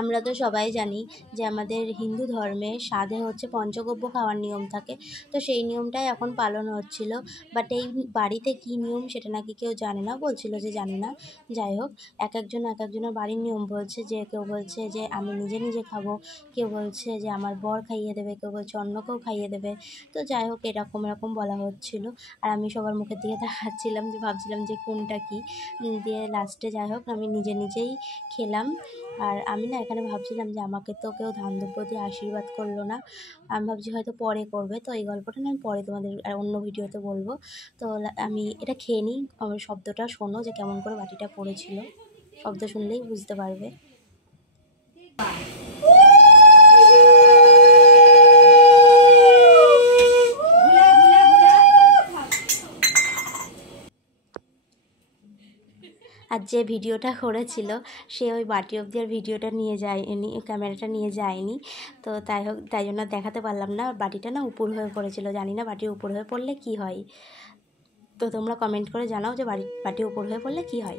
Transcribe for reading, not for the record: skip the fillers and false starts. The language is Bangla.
আমরা তো সবাই জানি যে আমাদের হিন্দু ধর্মে সাধে হচ্ছে পঞ্চগব্য খাওয়ার নিয়ম থাকে। তো সেই নিয়মটাই এখন পালন হচ্ছিল। বাট এই বাড়িতে কী নিয়ম সেটা নাকি কেউ জানে না, বলছিল যে জানে না। যাই হোক, এক একজনের বাড়ির নিয়ম বলছে, যে কেউ বলছে যে আমি নিজে নিজে খাবো, কেউ বলছে যে আমার বর খাইয়ে দেবে, কেউ বলছে অন্য কেউ খাইয়ে দেবে। তো যাই হোক, এরকম বলা হচ্ছিল। আর আমি সবার মুখের দিকে তাকাচ্ছিলাম, যে ভাবছিলাম যে কোনটা কী। দিয়ে লাস্টে যাই হোক আমি নিজে নিজেই খেলাম। আর আমি না এখানে ভাবছিলাম যে আমাকে তো কেউ ধান দুব্য দিয়ে আশীর্বাদ করলো না। আমি ভাবছি হয়তো পরে করবে, তো এই গল্পটা না আমি পরে তোমাদের অন্য ভিডিওতে বলবো। তো আমি এটা খেয়ে নিই, আমার শব্দটা শোনো যে কেমন করে বাটিটা পড়েছিল, শব্দ শুনলেই বুঝতে পারবে। আর যে ভিডিওটা করেছিল সে ওই বাটি অবধি আর ভিডিওটা নিয়ে যায়নি, ক্যামেরাটা নিয়ে যায়নি। তো তাই জন্য দেখাতে পারলাম না। বাটিটা না উপর হয়ে পড়েছিল, জানি না বাটির উপর হয়ে পড়লে কি হয়। তো তোমরা কমেন্ট করে জানাও যে বাটি উপর হয়ে পড়লে কি হয়।